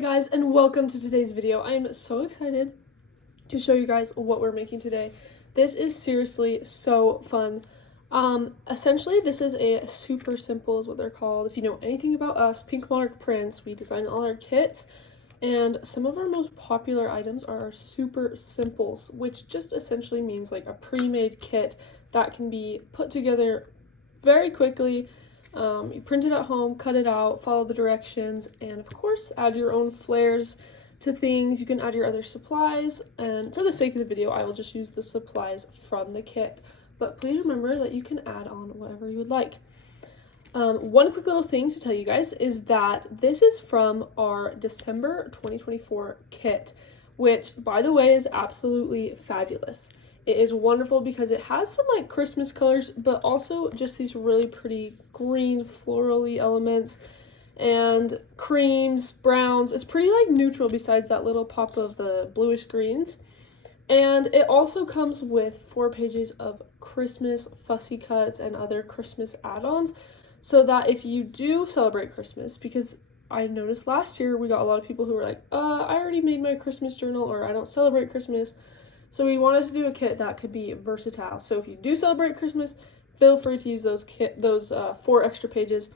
Guys, and welcome to today's video. I am so excited to show you guys what we're making today. This is seriously so fun. Essentially this is a super simple is what they're called. If you know anything about us, Pink Monarch prints, we design all our kits, and some of our most popular items are our super simples, which just essentially means like a pre-made kit that can be put together very quickly. You print it at home, cut it out, follow the directions, and of course add your own flares to things. You can add your other supplies, and for the sake of the video I will just use the supplies from the kit, but please remember that you can add on whatever you would like. One quick little thing to tell you guys is that this is from our December 2024 kit, which by the way is absolutely fabulous. It is wonderful because it has some like Christmas colors, but also just these really pretty green florally elements and creams, browns. It's pretty like neutral besides that little pop of the bluish greens. And it also comes with 4 pages of Christmas fussy cuts and other Christmas add-ons, so that if you do celebrate Christmas, because I noticed last year we got a lot of people who were like, I already made my Christmas journal, or I don't celebrate Christmas. So we wanted to do a kit that could be versatile. So if you do celebrate Christmas, feel free to use those 4 extra pages.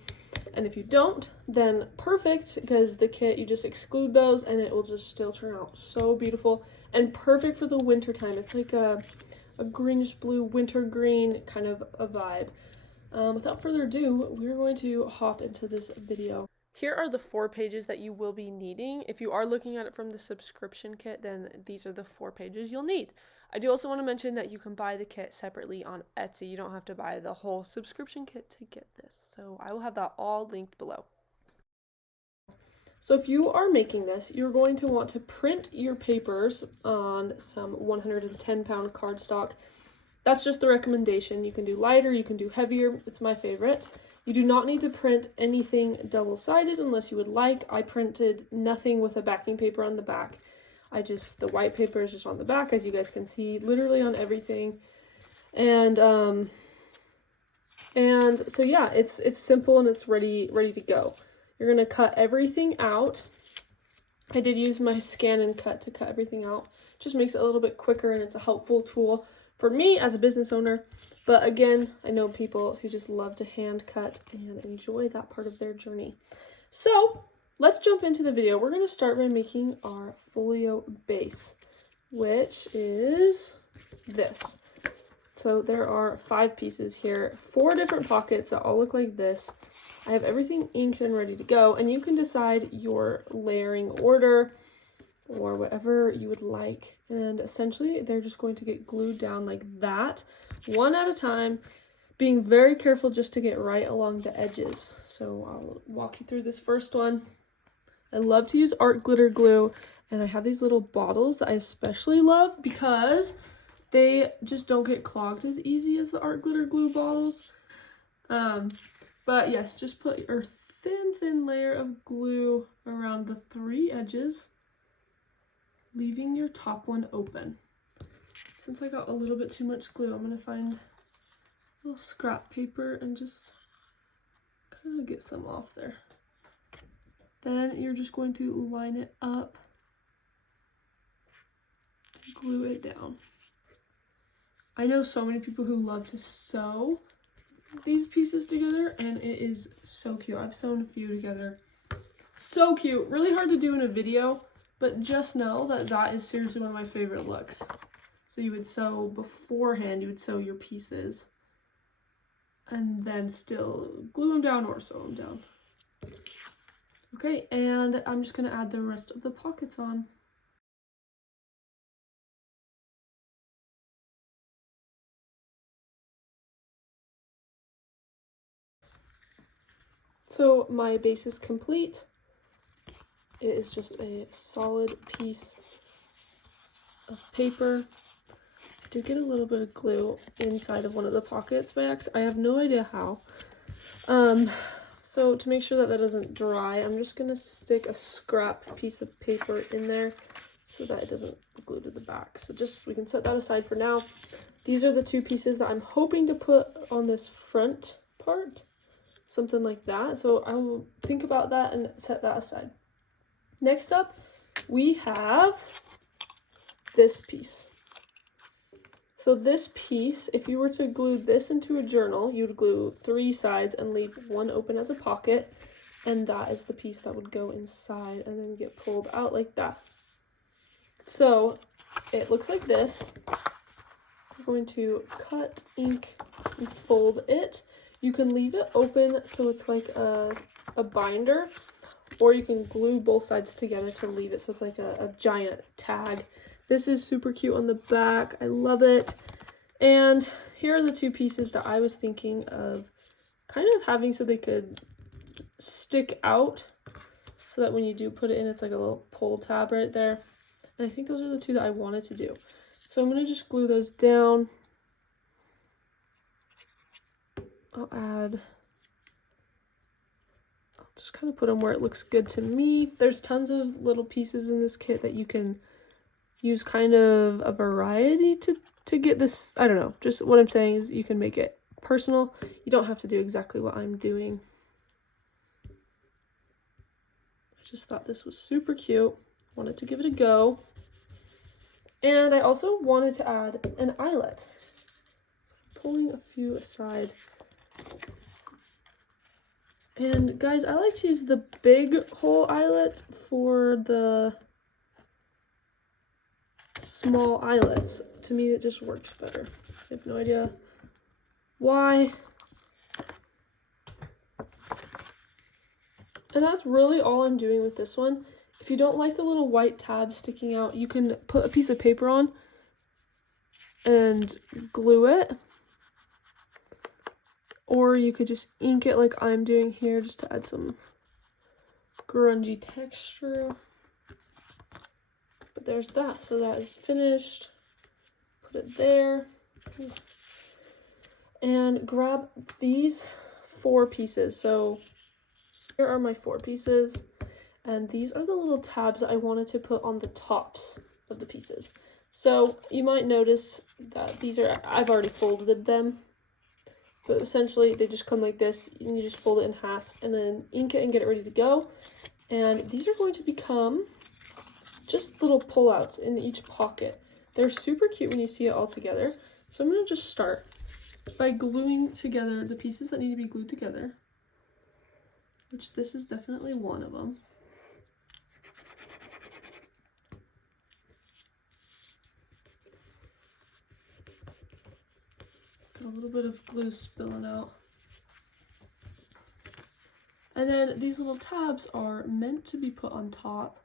And if you don't, then perfect, because the kit, you just exclude those and it will just still turn out so beautiful and perfect for the winter time. It's like a greenish blue winter green kind of a vibe. Without further ado, we're going to hop into this video. Here are the 4 pages that you will be needing. If you are looking at it from the subscription kit, then these are the 4 pages you'll need. I do also want to mention that you can buy the kit separately on Etsy. You don't have to buy the whole subscription kit to get this. So I will have that all linked below. So if you are making this, you're going to want to print your papers on some 110-pound cardstock. That's just the recommendation. You can do lighter, you can do heavier. It's my favorite. You do not need to print anything double-sided unless you would like. I printed nothing with a backing paper on the back. The white paper is just on the back, as you guys can see, literally on everything. And so yeah, it's simple and it's ready to go. You're gonna cut everything out. I did use my scan and cut to cut everything out. Just makes it a little bit quicker, and it's a helpful tool for me as a business owner. But again, I know people who just love to hand cut and enjoy that part of their journey. So let's jump into the video. We're going to start by making our folio base, which is this. So there are 5 pieces here, 4 different pockets that all look like this. I have everything inked and ready to go, and you can decide your layering order or whatever you would like. And essentially they're just going to get glued down like that, one at a time, being very careful just to get right along the edges. So I'll walk you through this first one. I love to use art glitter glue, and I have these little bottles that I especially love because they just don't get clogged as easy as the art glitter glue bottles. But yes, just put your thin layer of glue around the 3 edges, leaving your top one open. Since I got a little bit too much glue, I'm going to find a little scrap paper and just kind of get some off there. Then you're just going to line it up, glue it down. I know so many people who love to sew these pieces together, and it is so cute. I've sewn a few together. So cute. Really hard to do in a video, but just know that that is seriously one of my favorite looks. So you would sew beforehand, you would sew your pieces, and then still glue them down or sew them down. Okay, and I'm just going to add the rest of the pockets on. So my base is complete. It is just a solid piece of paper. I did get a little bit of glue inside of one of the pockets by accident. I have no idea how. So to make sure that that doesn't dry, I'm just going to stick a scrap piece of paper in there so that it doesn't glue to the back. So we can set that aside for now. These are the 2 pieces that I'm hoping to put on this front part, something like that. So I will think about that and set that aside. Next up, we have this piece. So this piece, if you were to glue this into a journal, you'd glue 3 sides and leave one open as a pocket, and that is the piece that would go inside and then get pulled out like that. So it looks like this. We're going to cut, ink, and fold it. You can leave it open so it's like a binder, or you can glue both sides together to leave it so it's like a giant tag. This is super cute on the back. I love it. And here are the 2 pieces that I was thinking of kind of having so they could stick out so that when you do put it in, it's like a little pull tab right there. And I think those are the 2 that I wanted to do. So I'm going to just glue those down. I'll just kind of put them where it looks good to me. There's tons of little pieces in this kit that you can use kind of a variety to get this. I don't know, just what I'm saying is you can make it personal. You don't have to do exactly what I'm doing. I just thought this was super cute. Wanted to give it a go. And I also wanted to add an eyelet. So I'm pulling a few aside. And guys, I like to use the big hole eyelet for the small eyelets. To me, it just works better. I have no idea why. And that's really all I'm doing with this one. If you don't like the little white tabs sticking out, you can put a piece of paper on and glue it. Or you could just ink it like I'm doing here just to add some grungy texture. But there's that. So that is finished. Put it there. And grab these 4 pieces. So here are my 4 pieces. And these are the little tabs that I wanted to put on the tops of the pieces. So you might notice that these are, I've already folded them. But essentially they just come like this, and you just fold it in half and then ink it and get it ready to go. And these are going to become just little pullouts in each pocket. They're super cute when you see it all together. So I'm going to just start by gluing together the pieces that need to be glued together, which this is definitely one of them. Got a little bit of glue spilling out. And then these little tabs are meant to be put on top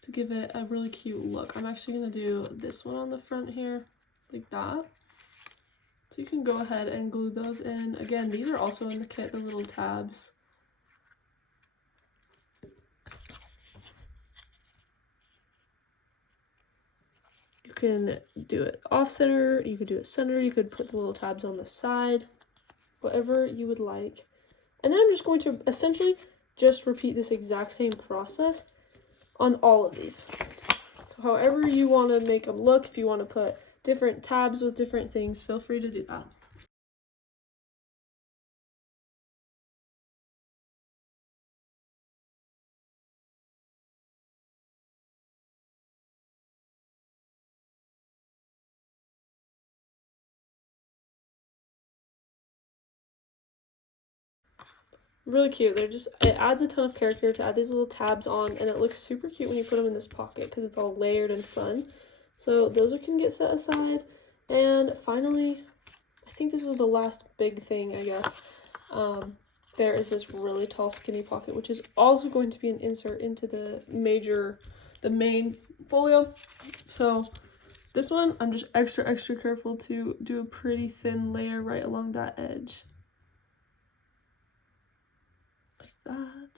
to give it a really cute look. I'm actually going to do this one on the front here, like that. So you can go ahead and glue those in. Again, these are also in the kit, the little tabs. You can do it off center, you could do it center, you could put the little tabs on the side, whatever you would like. And then I'm just going to essentially just repeat this exact same process on all of these. So however you want to make them look, if you want to put different tabs with different things, feel free to do that. Really cute. They're just, it adds a ton of character to add these little tabs on, and it looks super cute when you put them in this pocket because it's all layered and fun. So those can get set aside. And finally, I think this is the last big thing, I guess. There is this really tall skinny pocket, which is also going to be an insert into the main folio. So this one, I'm just extra careful to do a pretty thin layer right along that edge. That,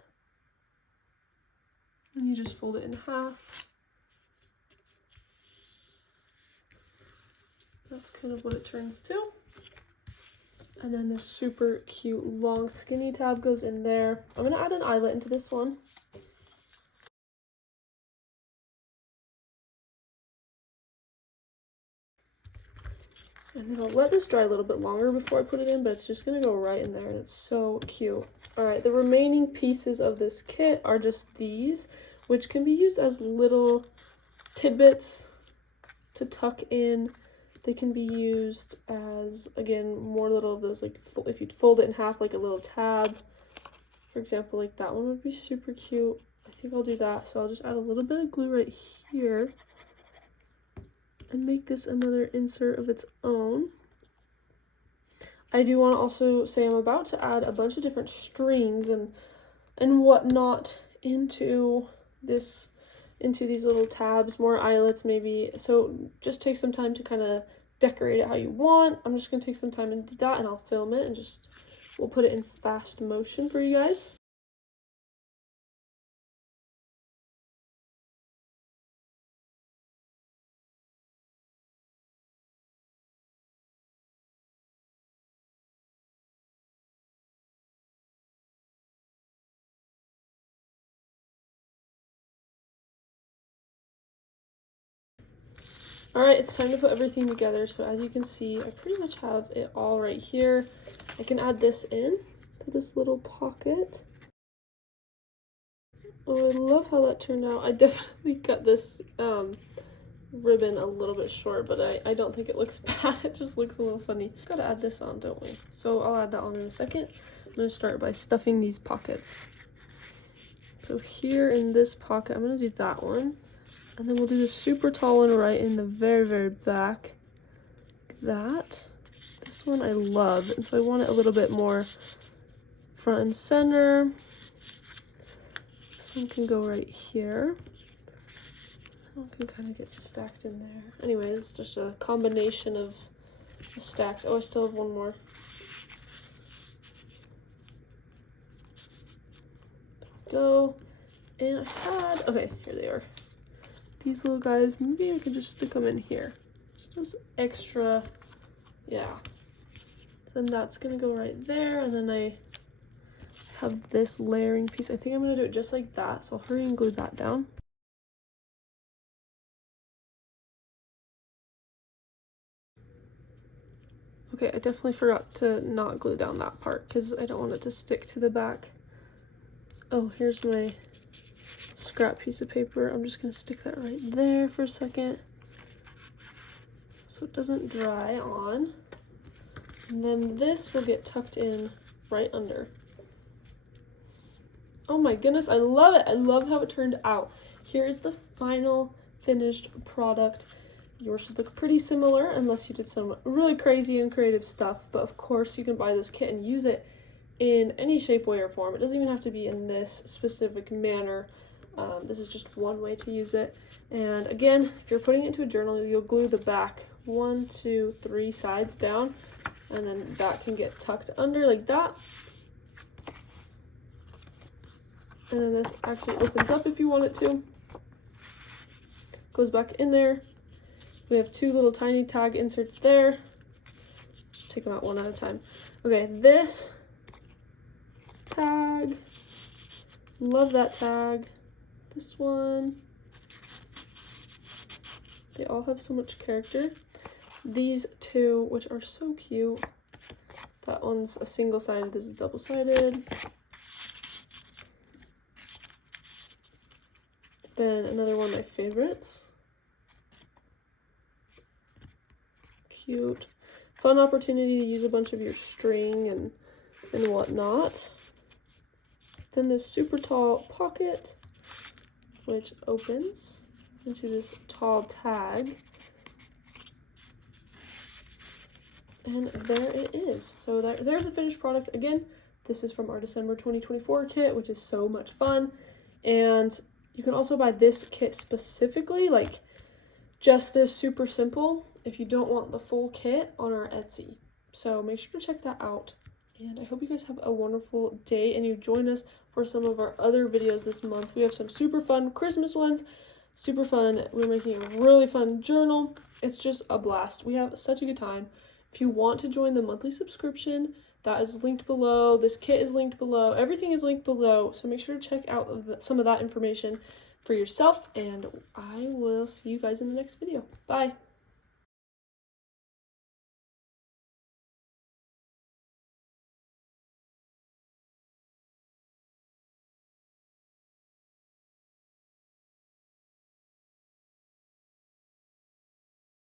and you just fold it in half. That's kind of what it turns to. And then this super cute long skinny tab goes in there. I'm going to add an eyelet into this one. And then I'll let this dry a little bit longer before I put it in, but it's just going to go right in there, and it's so cute. Alright, the remaining pieces of this kit are just these, which can be used as little tidbits to tuck in. They can be used as, again, more little of those, like if you'd fold it in half, like a little tab. For example, like that one would be super cute. I think I'll do that. So I'll just add a little bit of glue right here and make this another insert of its own. I do want to also say I'm about to add a bunch of different strings and whatnot into these little tabs, more eyelets maybe. So just take some time to kind of decorate it how you want. I'm just going to take some time and do that, and I'll film it and we'll put it in fast motion for you guys. Alright, it's time to put everything together. So as you can see, I pretty much have it all right here. I can add this in to this little pocket. Oh, I love how that turned out. I definitely cut this ribbon a little bit short, but I don't think it looks bad. It just looks a little funny. Gotta add this on, don't we? So I'll add that on in a second. I'm gonna start by stuffing these pockets. So here in this pocket, I'm gonna do that one. And then we'll do the super tall one right in the very, very back. Like that. This one I love, and so I want it a little bit more front and center. This one can go right here. That one can kind of get stacked in there. Anyways, just a combination of the stacks. Oh, I still have one more. There we go. And I had, okay, here they are. These little guys, maybe I could just stick them in here. Just as extra, yeah. Then that's gonna go right there, and then I have this layering piece. I think I'm gonna do it just like that, so I'll hurry and glue that down. Okay, I definitely forgot to not glue down that part because I don't want it to stick to the back. Oh, here's my scrap piece of paper. I'm just gonna stick that right there for a second so it doesn't dry on. And then this will get tucked in right under. Oh my goodness, I love it. I love how it turned out. Here's the final finished product. Yours should look pretty similar unless you did some really crazy and creative stuff, but of course you can buy this kit and use it in any shape, way, or form. It doesn't even have to be in this specific manner. This is just one way to use it. And again, if you're putting it into a journal, you'll glue the back 1, 2, 3 sides down, and then that can get tucked under like that. And then this actually opens up if you want it to. Goes back in there. We have 2 little tiny tag inserts there. Just take them out one at a time. Okay, this tag. Love that tag. This one. They all have so much character. These 2, which are so cute. That one's a single-sided, this is double-sided. Then another one of my favorites. Cute. Fun opportunity to use a bunch of your string and whatnot. Then this super tall pocket, which opens into this tall tag. And there it is. So there's the finished product. Again, this is from our December 2024 kit, which is so much fun. And you can also buy this kit specifically, like just this super simple, if you don't want the full kit, on our Etsy. So make sure to check that out. And I hope you guys have a wonderful day and you join us for some of our other videos this month. We have some super fun Christmas ones, super fun. We're making a really fun journal. It's just a blast. We have such a good time. If you want to join the monthly subscription, that is linked below. This kit is linked below. Everything is linked below. So make sure to check out some of that information for yourself. And I will see you guys in the next video. Bye.